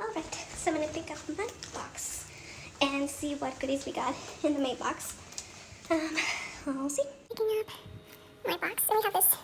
Alright, so I'm going to pick up my box and see what goodies we got in the main box. We'll see. Picking up my box, and we have this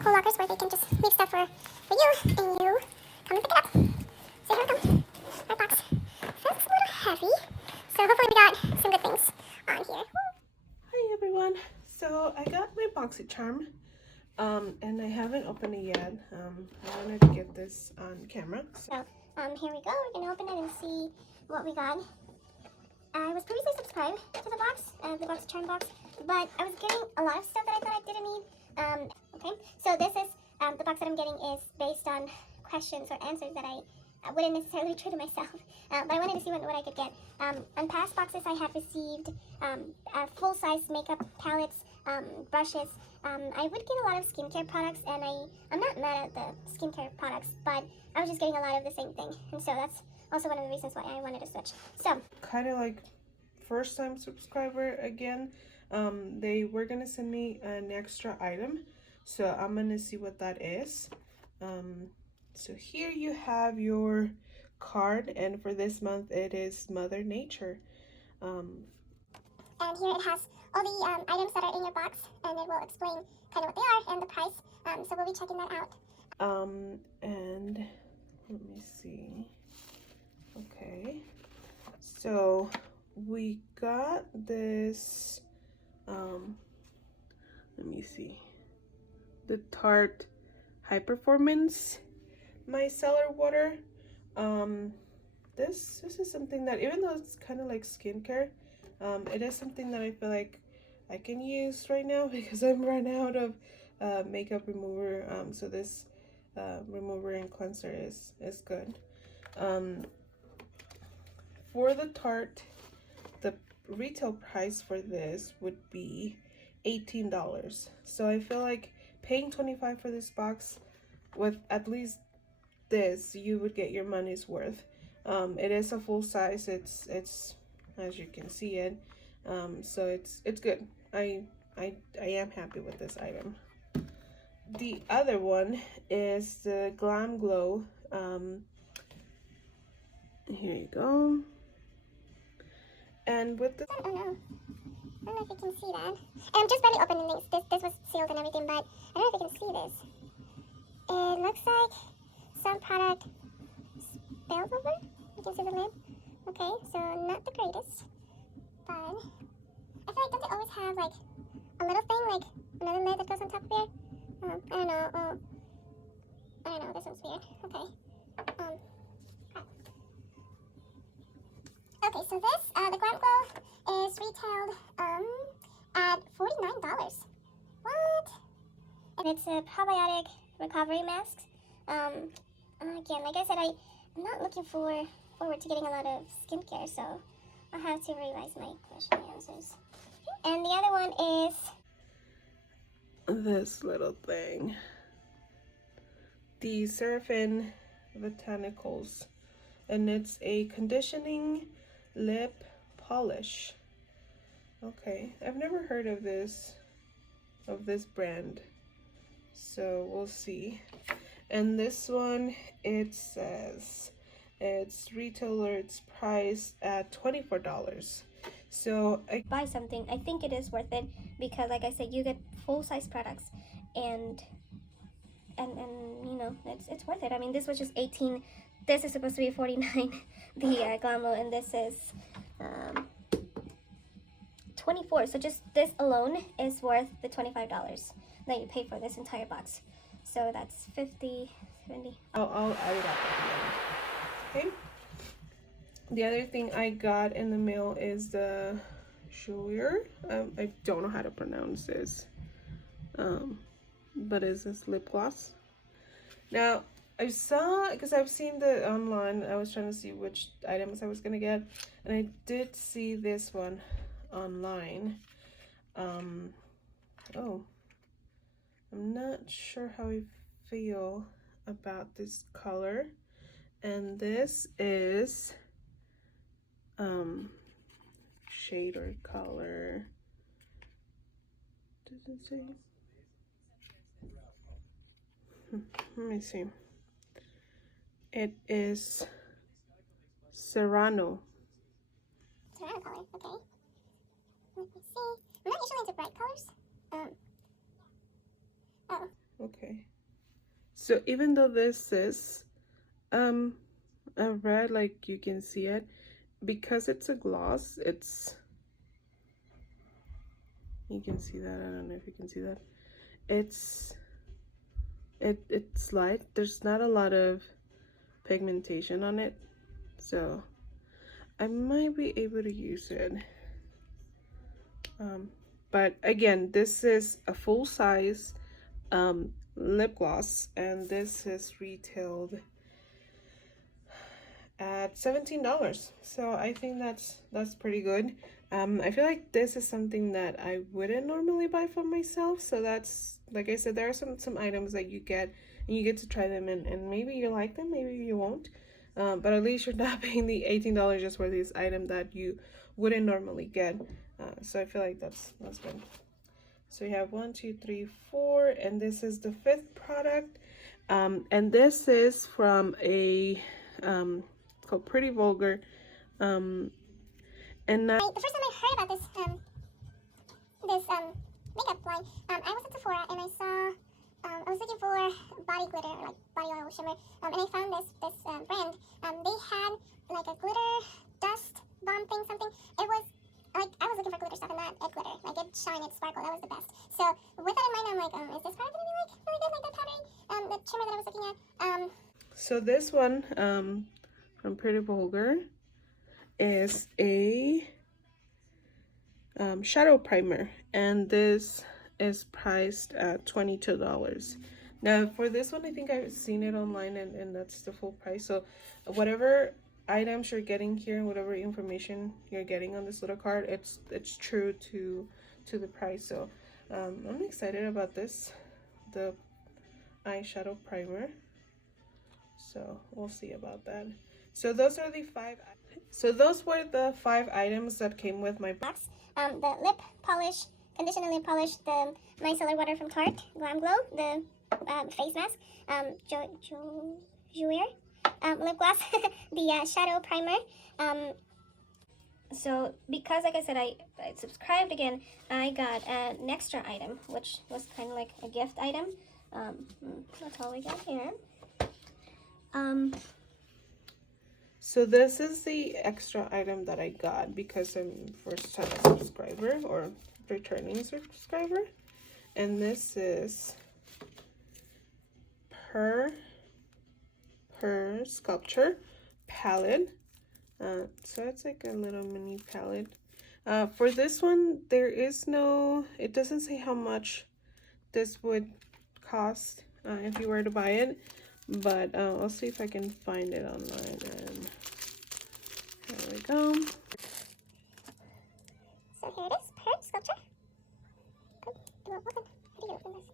cool lockers where they can just leave stuff for you, and you come and pick it up. So here we go. My box feels a little heavy, so hopefully we got some good things on here. Hi everyone. So I got my Boxy charm, and I haven't opened it yet. I wanted to get this on camera. So here we go. We're gonna open it and see what we got. I was previously subscribed to the box, the Boxy charm box, but I was getting a lot of stuff that I thought I didn't need. Okay, so this is the box that I'm getting is based on questions or answers that I wouldn't necessarily be true to myself, but I wanted to see what I could get. On past boxes, I have received full-size makeup palettes, brushes. I would get a lot of skincare products, and I'm not mad at the skincare products, but I was just getting a lot of the same thing, and so that's also one of the reasons why I wanted to switch. So, kind of like first-time subscriber again. They were gonna send me an extra item, so I'm gonna see what that is. So here you have your card, and for this month it is Mother Nature. And here it has all the items that are in your box, and it will explain kind of what they are and the price. So we'll be checking that out. And let me see. Okay, so we got this, let me see, the Tarte High Performance Micellar water. This is something that, even though it's kind of like skincare, it is something that I feel like I can use right now because I'm run out of makeup remover. So this remover and cleanser is good. For the Tarte, the retail price for this would be $18. So I feel like paying $25 for this box, with at least this, you would get your money's worth. It is a full size. It's as you can see it. So it's good. I am happy with this item. The other one is the Glam Glow. Here you go. And with the, I don't know if you can see that. And I'm just barely opening things. This was sealed and everything, but I don't know if you can see this. It looks like some product spilled over. You can see the lid. Okay, so not the greatest, but I feel like, don't they always have like a little thing, like another lid that goes on top of here? I don't know. I don't know. This one's weird. Okay. Okay, so this, the Glam Glow is retailed at $49. What? And it's a probiotic recovery mask. Again, like I said, I'm not looking forward to getting a lot of skincare, so I'll have to revise my question answers. And the other one is this little thing, the Seraphim Botanicals, and it's a conditioning lip polish. Okay, I've never heard of this brand, so we'll see. And this one, it says it's retailer, it's priced at $24. So I buy something, I think it is worth it, because like I said, you get full-size products, and you know, it's worth it. I mean, this was just 18. This is supposed to be 49, the Glam Glow, and this is 24. So just this alone is worth the $25 that you pay for this entire box. So that's 50, 70. I'll add it up at the end. Okay. The other thing I got in the mail is the Jouer. I don't know how to pronounce this. But is this lip gloss? Now, I saw, because I've seen the online, I was trying to see which items I was gonna get, and I did see this one online. Oh, I'm not sure how I feel about this color, and this is shade or color, does it say? Let me see. It is Serrano. Serrano color, okay. Let me see. I'm not usually into bright colors. Oh. Okay. So even though this is a red, like you can see it, because it's a gloss, you can see that. I don't know if you can see that. It's light. There's not a lot of pigmentation on it, so I might be able to use it. But again, this is a full size lip gloss, and this is retailed at $17. So I think that's pretty good. I feel like this is something that I wouldn't normally buy for myself. So that's, like I said, there are some items that you get and you get to try them, and maybe you like them, maybe you won't. But at least you're not paying the $18 just for this item that you wouldn't normally get. So I feel like that's good. So you have 1, 2, 3, 4, and this is the 5th product. And this is from a it's called Pretty Vulgar. And The first time I heard about this makeup line, I was at Sephora and I saw I was looking for body glitter, like body oil shimmer, and I found this brand. They had like a glitter dust bomb thing, something. It was like I was looking for glitter stuff and not glitter. Like it shine, it sparkled. That was the best. So with that in mind, I'm like, is this product gonna be like really good, like that powdery the shimmer that I was looking at? So this one from Pretty Vulgar is a shadow primer, and this is priced at $22. Now for this one, I think I've seen it online, and that's the full price. So whatever items you're getting here, whatever information you're getting on this little card, it's true to the price. So I'm excited about this, the eyeshadow primer. So we'll see about that. So those are the 5. So those were the 5 items that came with my box. The lip polish, conditioner lip polish, the micellar water from Tarte, Glam Glow, the face mask, Jouer, lip gloss, the shadow primer. So because, like I said, I subscribed again, I got an extra item, which was kind of like a gift item. That's all we got here. So this is the extra item that I got because I'm first time subscriber or returning subscriber, and this is her sculpture palette. So it's like a little mini palette. For this one, there is no, it doesn't say how much this would cost if you were to buy it, but I'll see if I can find it online. And there we go. So here it is, her sculpture. Oh, do I open? How do you open this?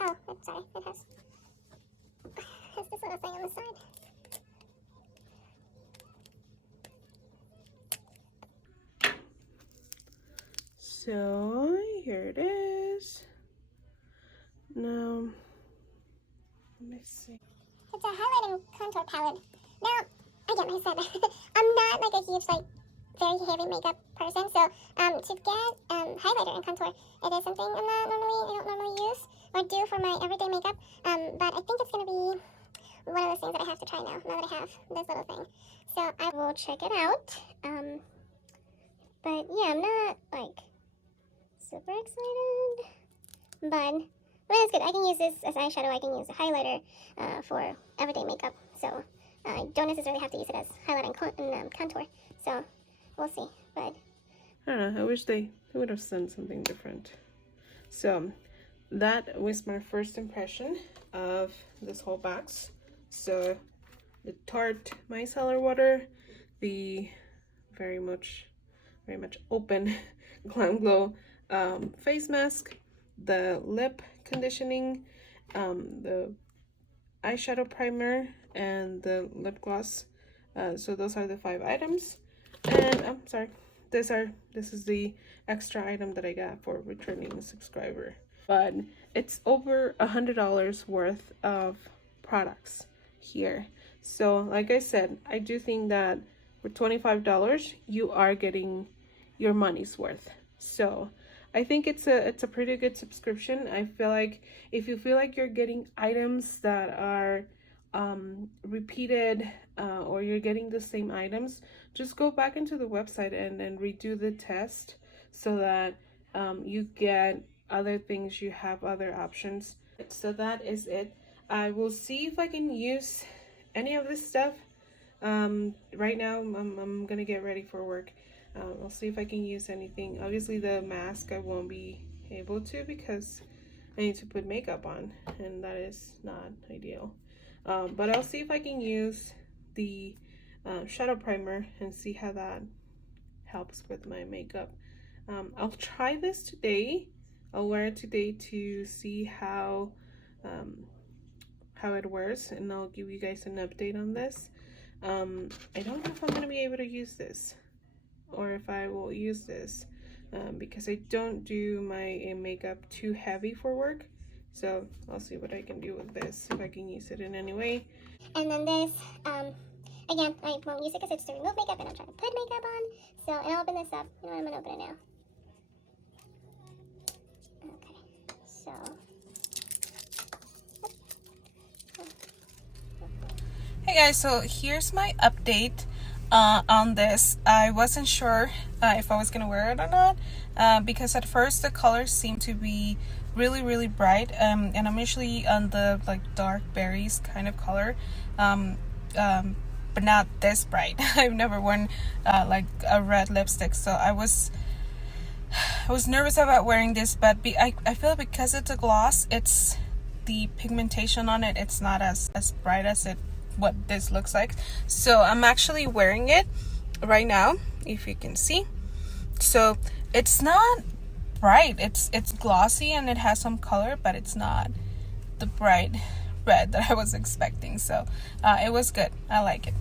Oh, I'm sorry, it has this little thing on the side. So here it is. Now, let me see. It's a highlight and contour palette. Now, again, I said, I'm not like a huge, like, very heavy makeup person, so to get highlighter and contour, it is something I don't normally use or do for my everyday makeup, but I think it's going to be one of those things that I have to try now that I have this little thing. So I will check it out, but yeah, I'm not, like, super excited, but it's good. I can use this as eyeshadow, I can use a highlighter for everyday makeup, so I don't necessarily have to use it as highlight and contour, so we'll see, but I don't know, I wish they would have done something different. So that was my first impression of this whole box. So the Tarte Micellar water, the very much open Glam Glow face mask, the lip conditioning, the eyeshadow primer, and the lip gloss. So those are the 5 items. And I'm sorry, this is the extra item that I got for returning subscriber. But it's over $100 worth of products here. So like I said, I do think that for $25 you are getting your money's worth. So I think it's a pretty good subscription. I feel like if you feel like you're getting items that are repeated, or you're getting the same items, just go back into the website and redo the test so that you get other things, you have other options. So that is it. I will see if I can use any of this stuff. Right now I'm gonna get ready for work. I'll see if I can use anything. Obviously the mask I won't be able to because I need to put makeup on, and that is not ideal. But I'll see if I can use the shadow primer and see how that helps with my makeup. I'll try this today. I'll wear it today to see how it wears, and I'll give you guys an update on this. I don't know if I'm gonna be able to use this, or if I will use this, because I don't do my makeup too heavy for work. So I'll see what I can do with this, if I can use it in any way. And then this, again, I won't use it because it's to remove makeup and I'm trying to put makeup on. So, and I'll open this up. You know what, I'm gonna open it now. Okay, so. Hey guys, so here's my update on this. I wasn't sure if I was gonna wear it or not, because at first the colors seemed to be really bright, and I'm usually on the like dark berries kind of color, but not this bright. I've never worn like a red lipstick, so I was nervous about wearing this, but I feel because it's a gloss, it's the pigmentation on it, it's not as bright as what this looks like. So I'm actually wearing it right now, if you can see. So it's not bright, it's glossy and it has some color, but it's not the bright red that I was expecting. So it was good. I like it.